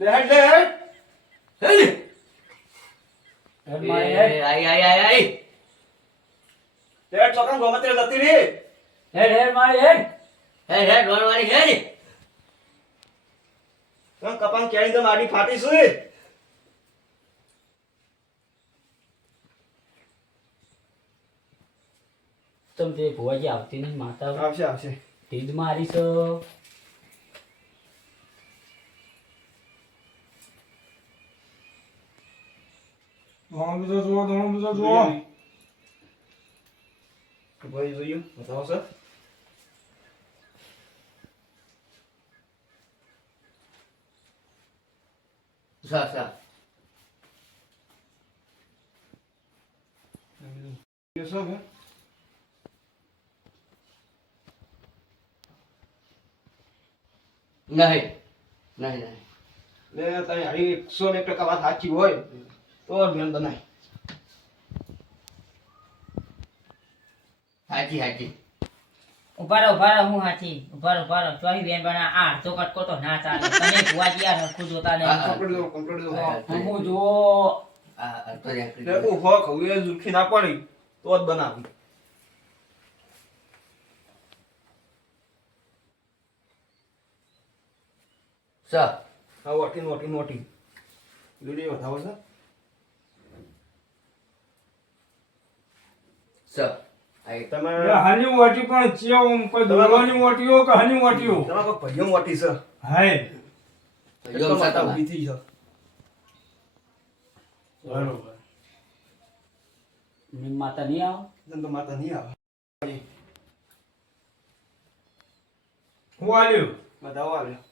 હેડ હેડ હેડ મારી આઈ આઈ આઈ આઈ. હેડ છોકરા ગમે તે જતી રહી. હેડ હેડ મારી હેડ હે હે ડોળવાળી હે ને તમ કપાન કેળી તો માડી ફાટી સુઈ? તમ તે ભુવાજી આવતી નહીં માતા આવશે આવશે. તીજ મારીશ. ધોણો બીજો જુઓ ધોણો બીજો જુઓ ભાઈ બતાવો સર. સા સા કે નહીં નહીં નહીં. એટલે તને હારી એકસો ને એક ટકા વાત સાચી હોય. તો જ મેન બનાય. હાચી હાચી. ઊભા રહો ઊભા રહો હું હાથી ઊભા રહો ઊભા રહો ચોહી બેન બના. આ અડધો કટકો તો ના ચાલે. તમે ભુવાજી આ હરખું જોતા હા. કમ્પ્લીટ દો કમ્પ્લીટ દો હું જુઓ આ તો લે. હું એ જુઠી ના પડી તો જ બનાવી. સા. હા વટી નોટી નોટી વીડિયો બતાવો સર સા આઈ તમે હાની વાટી પણ ચેવું કોઈ દોરવાની વાટીઓ કે હાની વાટીઓ તમે કોઈ ભાઈઓ મોટી છે? હાય. માતા તમા થઈ છે બરોબર. નિમ માતા નહીં આવો? તો માતા નહીં આવે. હું આલ્યું? બતાવો આવ્યો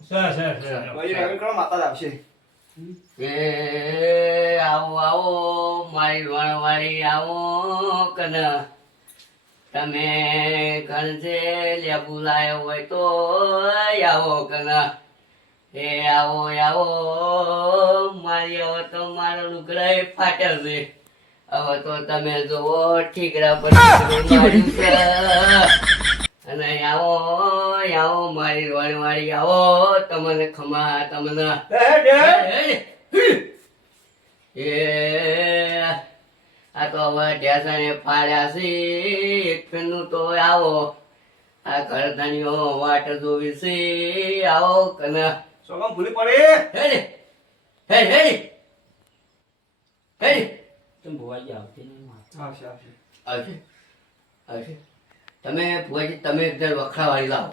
સર સર સર ભાઈ હવે કરો માતા જ આવશે. એ આવો આવો મારી વણવાળી આવો કન. તમે ઘરજે લેબુ લાયો હોય તો આવો કન. એ આવો આવો મારી હવે તો મારો લુગડા ફાટેલ છે. હવે તો તમે જોવો ઠીકરા પર. અને આવો આવો મારી વણવાળી આવો તમને ખમા તમને. એ આ તો હવે ઢેસણે ફાડ્યા છે એક પેનનું તો આવો. આ કરધણીઓ વાટ જોવી છે આવો કને. સોગમ ભૂલી પડે. હે હે હે હે તમે ભુવાજી આવતી નહીં આવશે આવશે. આવશે આવશે. તમે ભુવાજી તમે એક જણ વખરાવાળી લાવો.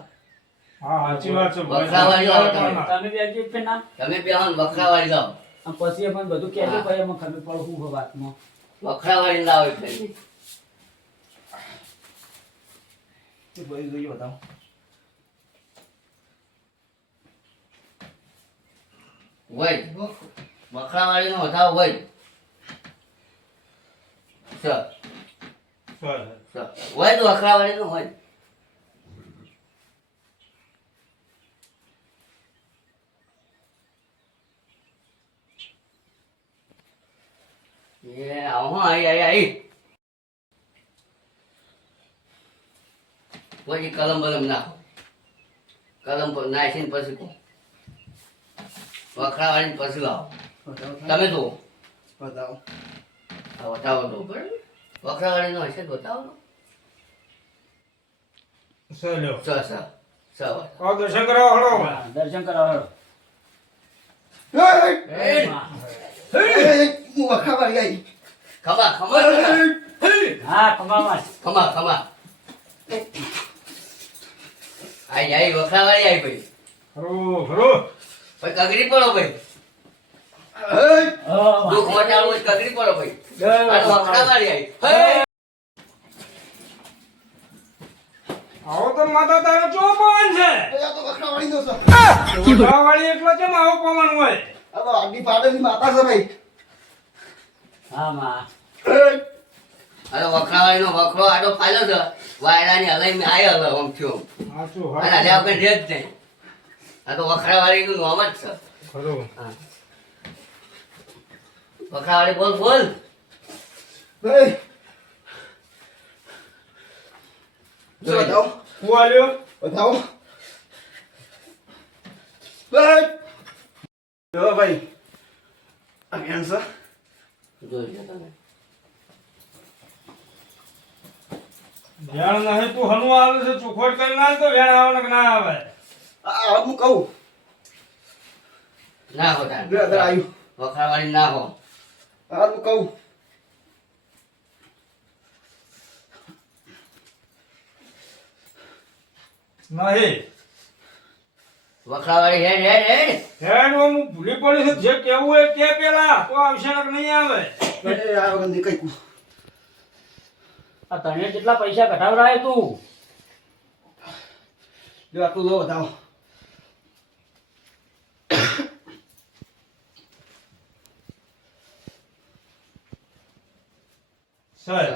સાચી વાત છે વખરાવાળી લાવો તમે. તમે બેજી ફેર ના તમે બે આમ વખરાવાળી લાવો. આમ પછી પણ બધું કહેજો. ભાઈ એમાં ખબર પડું હું હોય વાતમાં. વખરાવાળી લાવો એટલે તે ભાઈ જોઈએ બતાવો. વય. વખરાવાળી નો વધાવ વય સર સર તો વખરાવાળી નો હોય. એ આવો હા આઈ આઈ આઈ પછી કલમ બલમ નાખો. કલમ પર નાખીને પછી કહો. વખરાવાળીને પછી લાવો. તમે જુઓ. બતાવો. બતાવો તો વખરાવાળીનો હશે તો બતાવો તો. સર લ્યો સ સ સ દર્શન કરાવો હળો. દર્શન કરાવો હેડો. એ હું વખાવાળી ગઈ ખમા ખમા. ખમા. હા. કમાવા ખમા ખમા. આઈ આઈ વખરાવાળી આવી ભાઈ ખરું ખરું ભાઈ કગરી પડો ભાઈ. દુઃખ મટાડવું હોય કગરી પડો ભાઈ. આ તો આવી હે! આવો તો માતા તારો ચો પવન છે? આ તો વખાવાળી નો સર કેમ આવો પવન હોય? આ તો આડી પાડેની માતા છે ભાઈ. હા માં આ તો વખરાવાળીનો વખરો આડો ફાલ્યો છે. વાયરાની હલાઈ મેં આયો હવે આમ થયો. સાચું અને આજે આપણે રે જ નહીં. આ તો વખરાવાળીનું નામ જ છે. ખરું. વખરાવાળી બોલ બોલ. ભાઈ. બતાવો. હું બતાવો. ભાઈ. જો ભાઈ આ ભેણ છે જોઈ લો. તમે વેણ નહીં તું આવે છે ચોખવટ કરી નાખ તો વેણ આવે ના આવે? આ હું કહું. ના હો તાર બે આવ્યું વખાવાળી ના હો. આ હું કહું. નહીં. વખાવાળી હેડ હેડ હેડ. વેણ હું ભૂલી પડી છું. જે કેવું હોય કે પેલા. તો આવશે નહીં આવે. ભાઈ આ વગરની કઈ આ તને કેટલા પૈસા કઢાવરાય તું. જો આટલું લો બતાવો સર.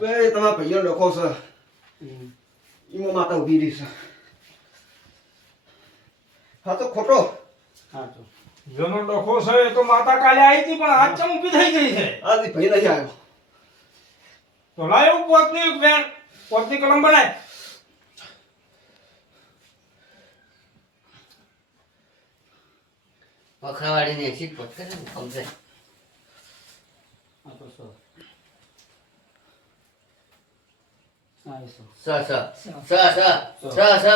બે તમારા ભાઈઓ લખો છે. એમાં માતા ઊભી રહી છે. હા તો ખોટો. હા તો. જનો ડખો છે એ તો માતા કાલે આવી હતી પણ આજ ચમ ઊભી થઈ ગઈ છે. આ ભાઈ નહીં આવ્યો. તો લાયો પોતની બેન પોતની કલમ બનાય. વખરાવાડીની ને એસી પટ કરે ને કમસે આ તો સો સ સ સ સ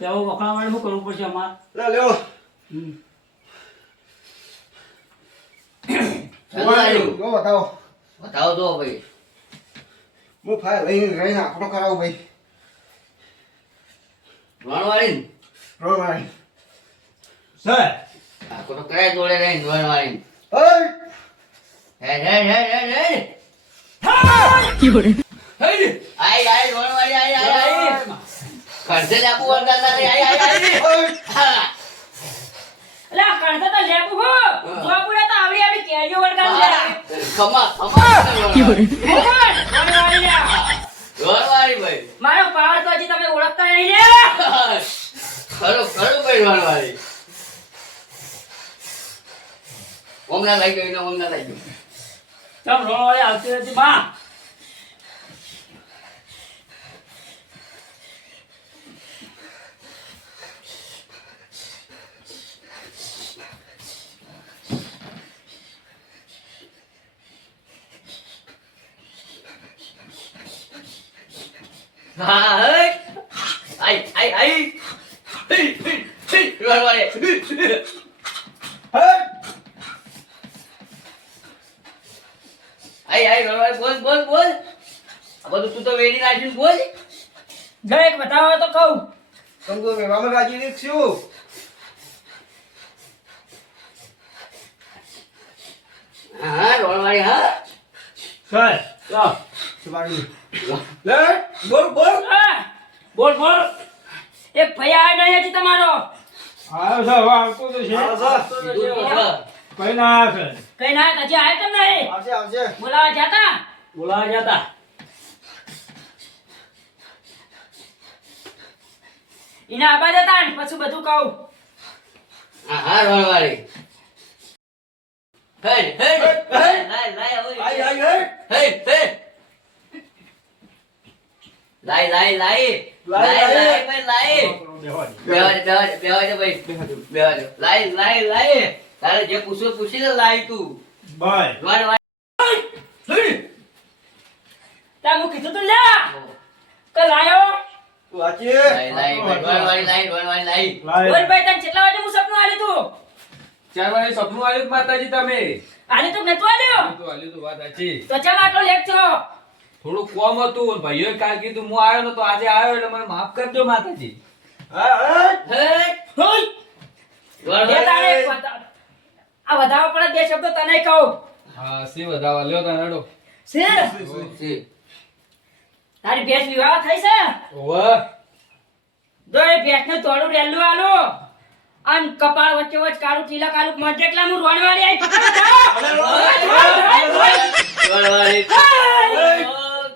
તેવું વખણા શું કરવું બતાવો બતાવો તો ભાઈ હું ફાય લઈને રહીને આંકડો કરાવું ભાઈ વણવાળી મારી સર આખો તો કયા જોડે રહીને વણવાળી ઓય હેડ હેડ હેડ હેડ હેડ હેડ આઈ આઈ વણવાળી આઈ આઈ આઈ ખર્ચે લાપુ વળગાતા નહીં આઈ આઈ આઈ! હા. આ કણસે તો લેબુ હો! જોબુડે તો આવડી આવડી કેરીઓ લે ખમા ખમા હું કોણ? વણવાળી લે. વણવાળી ભાઈ મારો પાવર તો હજી તમે ઓળખતા નહીં લે ખરું ખરું ભાઈ વણવાળી ઓમના લાગી ગયું ને ઓમના લાગી ગયું ચમ રોણવાળી આવતી નથી માં હા હે આઈ આઈ આઈ હે હે હે વણવાળી આઈ આઈ બોલ બોલ બોલ. આ બધું તું તો વેડી નાખીને બોલ. જો બતાવો તો કહું. તમે તો વેવામાં રાજી રીત છું. હા વણવાળી હા. સર લે બોલ બોલ. બોલ બોલ. એક ભાઈ આવ્યો નથી તમારો. આવ્યો છે હવે આવતો તો છે હા, સર. કીધું તો છે. કઈ ના આવે કઈ ના હજી આવ્યો કેમ નહીં આવશે આવશે બોલાવા જતા બોલાવા જતા એને આબા જતા ને પછી બધું કહું હા હા વણવાળી હેડ હેડ હેડ લાય લાય ઓય આઈ આઈ હે હેડ હેડ લાય લાય લાય લાય, લાય લાય. લાય ભાઈ લાય દે. બેવાજે બેવાજે બેવાજે ભાઈ બેવાજે લાય લાય લાય. તારે જે પૂછવું પૂછી લે લાય તું. બાય. વણવાળી ત્યાં હું કીધું તું લે કે લાયો? તું વાંચી લાય લાય ભાઈ, વણવાળી લાય વણવાળી લાય. લાય. બોલ ભાઈ તને કેટલા વાગે હું સપનું આલ્યું તું? ચાર વાગે સપનું આવ્યું માતાજી તમે. આલ્યું તું નતું આલ્યું? તો હાલ્યું તો વાત સાચી. તો ચાલ આટલો લેખ થયો. થોડું કોમ હતું ભાઈઓ કાલ કીધું હું આવ્યો નતો આજે આવ્યો એટલે મને માફ કરજો માતાજી. આ વધાવા પડે બે શબ્દ તને કહું. હા સી વધાવા લ્યો તને અડો સી તારી ભેંસ વિવાહ થઈ છે? ઓવે. જો એ ભેંસને તોડું રેલું આલો. આમ કપાળ વચ્ચે વચ્ચે કાળું ટીલા કાળું મરજેકલા હું રોણવાળી આઈ.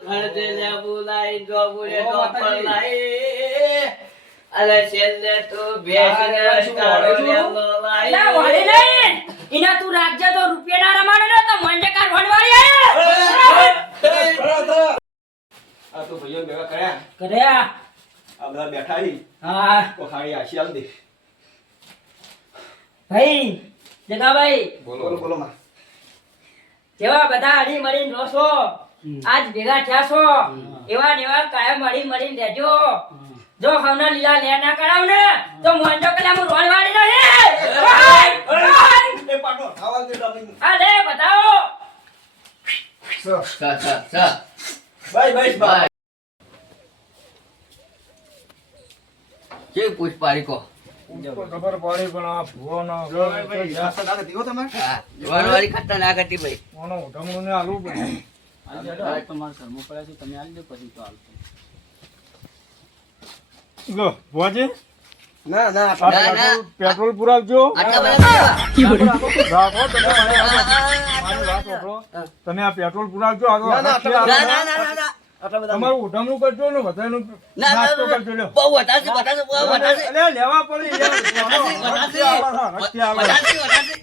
પકડ વણવાળી હાય! ઘરતે લેબુ લાઈ જોબુડે ટોપર લાઈ અલે છેલ્લે તો ભેંસને કાળો લેબો લાઈ લા વાળી લઈ ઇના તું રાખજે તો રૂપિયા ના રમાડે ને તો મંડે કાર વણવાળી આયા આ તો ભઈઓ ભેગા કર્યા. કર્યા. આ બધા બેઠા હી. હા. તો આશી આલ દે. ભાઈ જગાભાઈ. બોલો બોલો માં. કેવા બધા હળી મળીને છો આજ ભેગા થયા છો. એવા ને એવા કાયમ મળી મળી લેજો જો હમણાં લીલા લે ના કરાવ ને તો મોંજો કલા હું રોલ વાળી આ લે. બતાવો. સ સ સ બાય બાય બાય. કેવી પૂછ પાડી કો? ખબર પડી પણ આ ભુવાનો નો ખતરનાક હતી ભાઈ ઓનો ઉઠમણું ને આલવું પડે તમારા ઘરમાં પડ્યા છે તમે આલી દો ના ના આ ના, ના. પેટ્રોલ- પુરાવજો. આટલા બધા રાખો તમે આ પેટ્રોલ પુરાવજો તમારું ઉઠમણું કરજો ને નાસ્તો કરજો. બહુ વધારે વધારે બહુ વધારે છે. લેવા પડી. વધારે વધારે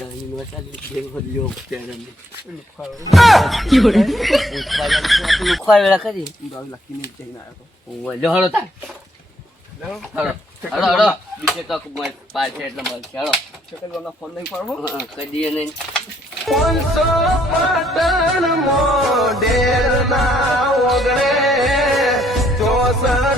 છે લા દહીં મસાલી જેવો લ્યો પેરંદી લુખવા વેળા કરી લકી ને જઈને આવ્યો ઓય લ્યો હળો તાર હળો હળો હળો બીજે કાક મોય પાછે એટલે મળશે હળો તો છકલ ફોન નહીં પાડવો હા, કદી નહીં મોઢેર ના ઓગણે ચોસઠ